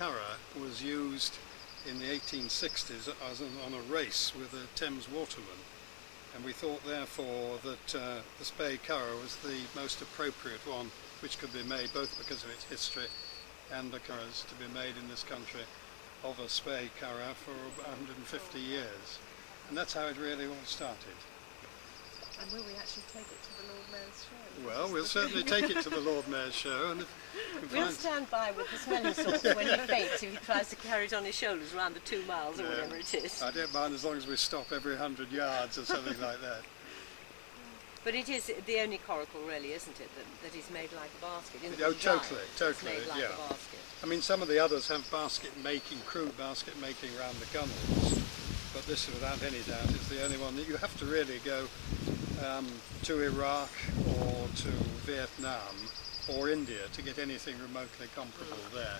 curra was used in the 1860s as on a race with a Thames waterman, and we thought therefore that the Spey curra was the most appropriate one which could be made, both because of its history and the curras to be made in this country of a Spey curra for 150 years. And that's how it really all started. And will we actually take it to the Lord Mayor's show? Well, we'll certainly take it to the Lord Mayor's show. And we'll stand by with the smelling salts when he faints if he tries to carry it on his shoulders around the 2 miles or whatever it is. I don't mind as long as we stop every 100 yards or something like that. But it is the only coracle really, isn't it, that is made like a basket? Oh, totally, made like yeah. A basket. I mean, some of the others have basket making, crude basket making around the gunnels, but this, without any doubt, is the only one that you have to really go to Iraq or to Vietnam or India to get anything remotely comparable there.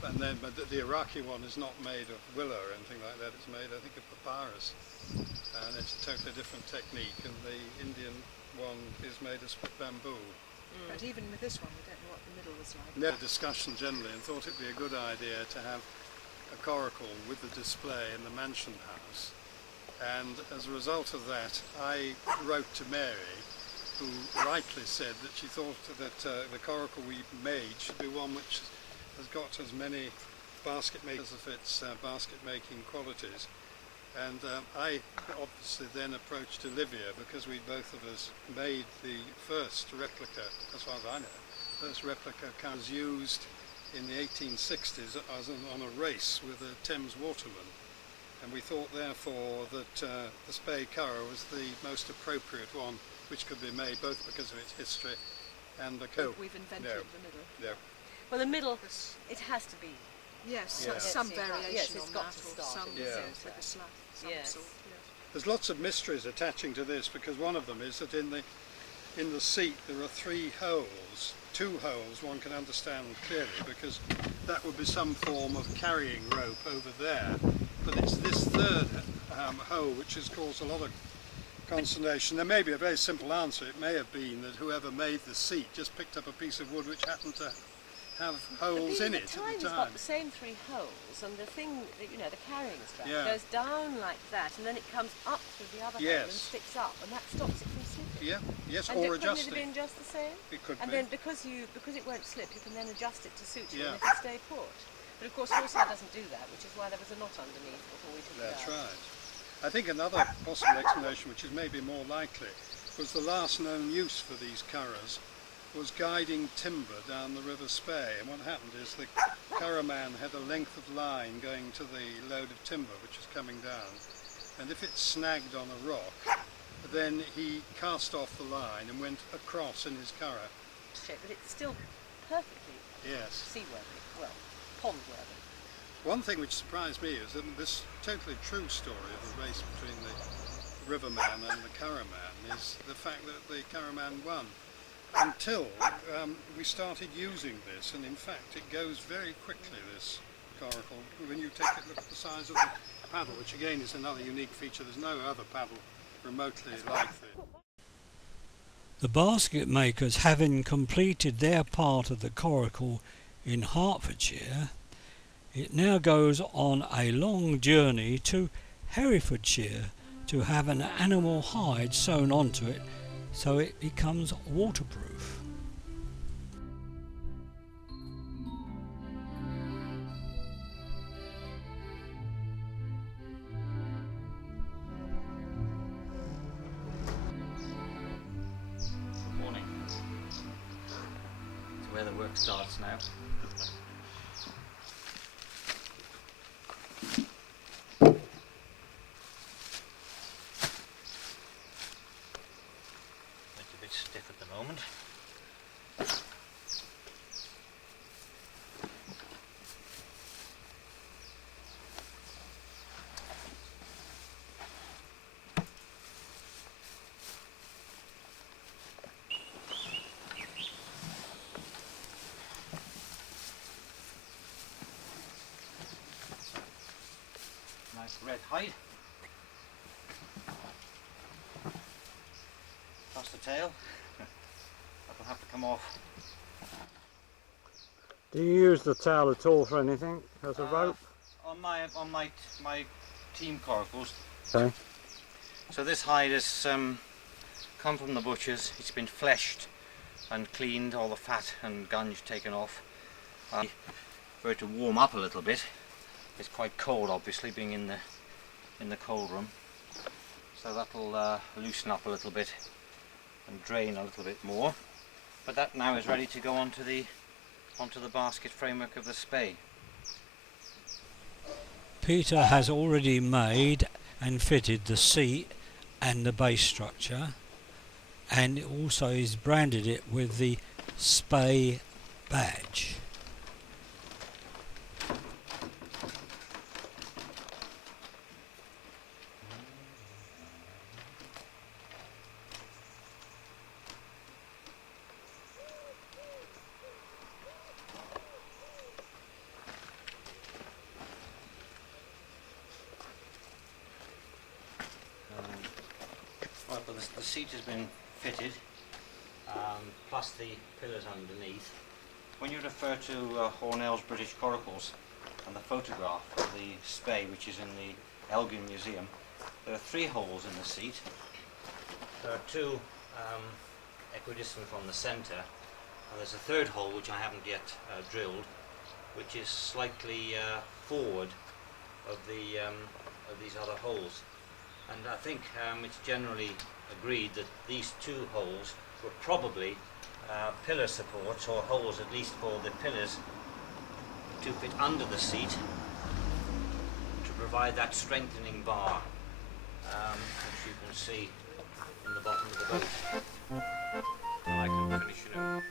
But the Iraqi one is not made of willow or anything like that. It's made, I think, of papyrus, and it's a totally different technique. And the Indian one is made of split bamboo. But even with this one, we don't know what the middle was like. We had a discussion generally and thought it'd be a good idea to have a coracle with the display in the mansion house. And as a result of that, I wrote to Mary, who rightly said that she thought that the coracle we made should be one which has got as many basket makers of its basket making qualities. And I obviously then approached Olivia, because we both of us made the first replica, as far as I know, first replica was used in the 1860s as on a race with a Thames waterman. And we thought therefore that the Spey curra was the most appropriate one which could be made, both because of its history and the We've invented the middle. No. Well, the middle, it has to be. Yes, Yeah. some Yes, variation it's on got that, to or start some in the with centre. a slat, some Yes. sort. Yes. There's lots of mysteries attaching to this, because one of them is that in the seat there are 3 holes. 2 holes one can understand clearly, because that would be some form of carrying rope over there. But it's this 3rd hole which has caused a lot of consternation. There may be a very simple answer. It may have been that whoever made the seat just picked up a piece of wood which happened to have holes in it at the Time's time. got the same 3 holes, and the thing, you know, the carrying strap Yeah. goes down like that, and then it comes up through the other hole and Yes. sticks up, and that stops it from slipping. Yeah, yes, And or couldn't it have adjusting. been just the same? It could And be. then because it won't slip, you can then adjust it to suit you Yeah. and it can stay put. But of course, horsehair doesn't do that, which is why there was a knot underneath before we took it That's out. right. I think another possible explanation, which is maybe more likely, was the last known use for these curras was guiding timber down the River Spey. And what happened is the curra man had a length of line going to the load of timber which was coming down, and if it snagged on a rock, then he cast off the line and went across in his curra. But it's still perfectly Yes. seaworthy, well, pond-worthy. One thing which surprised me is that this totally true story of the race between the riverman and the curra man is the fact that the curra man won, until we started using this, and in fact it goes very quickly, this coracle. When you take a look at the size of the paddle, which again is another unique feature, there's no other paddle remotely like this. The basket makers, having completed their part of the coracle in Hertfordshire, it now goes on a long journey to Herefordshire to have an animal hide sewn onto it so it becomes waterproof. Good morning. It's where the work starts now. It's a bit stiff at the moment. Nice red hide. Across the tail. That'll have to come off. Do you use the tail at all for anything as a rope? On my team coracles. Okay. So this hide has come from the butchers. It's been fleshed and cleaned, all the fat and gunge taken off. For it to warm up a little bit. It's quite cold, obviously, being in the cold room. So that'll loosen up a little bit and drain a little bit more. But that now is ready to go onto the basket framework of the spey. Peter has already made and fitted the seat and the base structure, and also he's branded it with the spey badge. Right, well, the seat has been fitted, plus the pillars underneath. When you refer to Hornell's British Coracles and the photograph of the spey, which is in the Elgin Museum, there are 3 holes in the seat. There are 2 equidistant from the centre, and there's a 3rd hole which I haven't yet drilled, which is slightly forward of these other holes. And I think it's generally agreed that these 2 holes were probably pillar supports, or holes at least for the pillars to fit under the seat to provide that strengthening bar, which you can see in the bottom of the boat. And I can finish it up.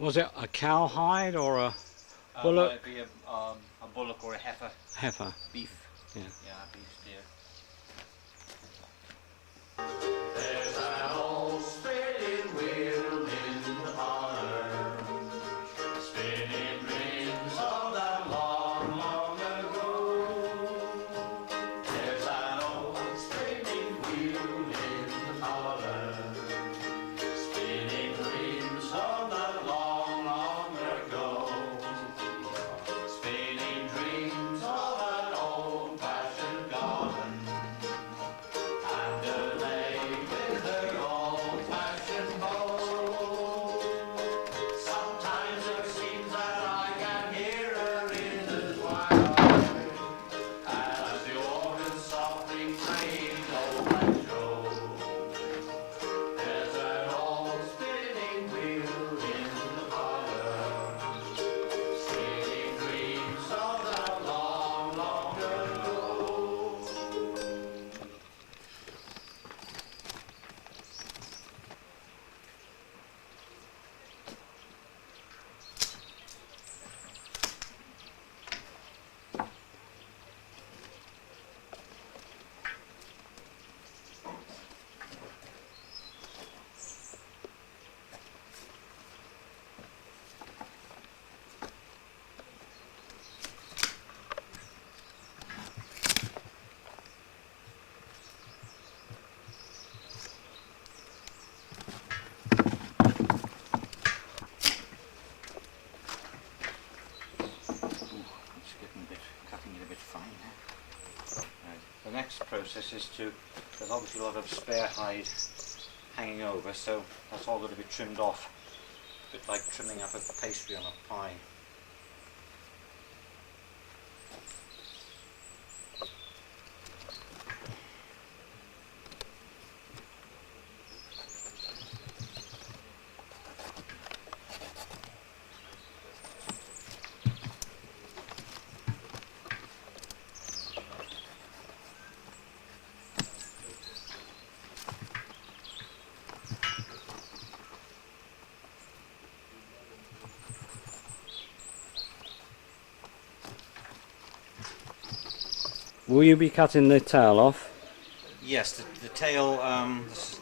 Was it a cowhide or a bullock? It'd be a bullock or a heifer. Heifer. Beef. Yeah. Yeah, beef steer. next process is there's obviously a lot of spare hide hanging over, so that's all going to be trimmed off, a bit like trimming up a pastry on a pie. Will you be cutting the tail off? Yes, the tail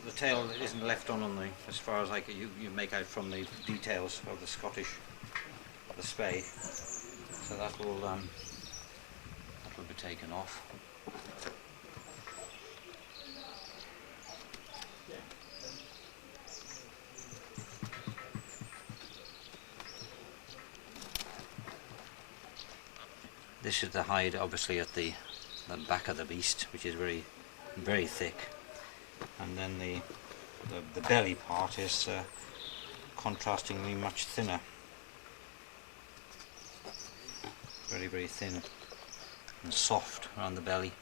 the tail isn't left on the, as far as you make out from the details of the Scottish, of the spey. So that will be taken off. This is the hide, obviously, at the back of the beast, which is very, very thick, and then the belly part is contrastingly much thinner, very, very thin and soft around the belly.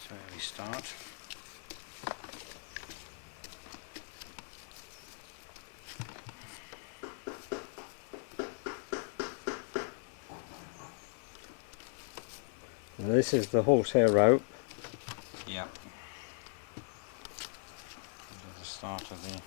So we start. Now this is the horsehair rope. Yeah. The start of the.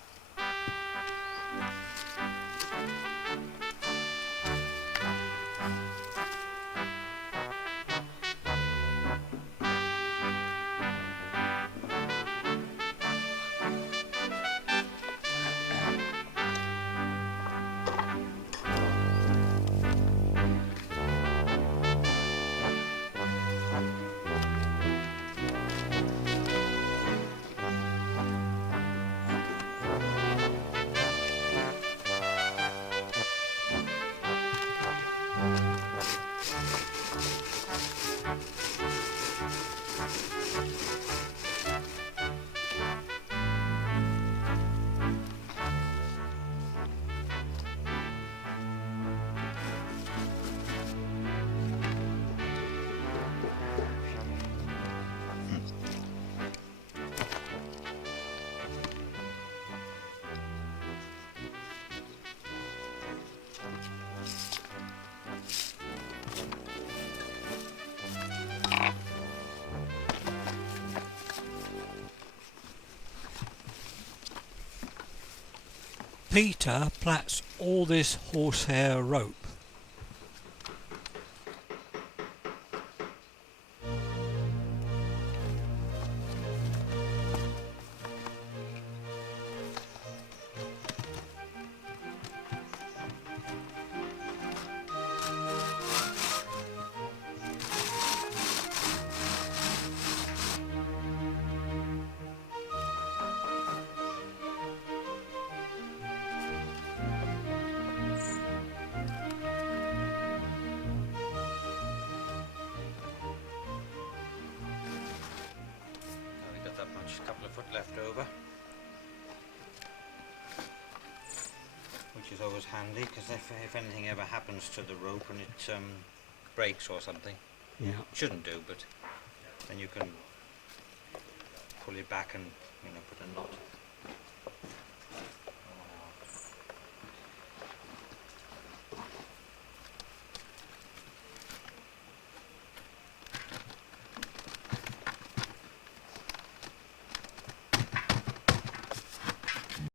Peter plats all this horsehair rope. We got that much, couple of foot left over, which is always handy because if anything ever happens to the rope and it breaks or something, Yeah. it shouldn't do, but then you can pull it back and put a knot.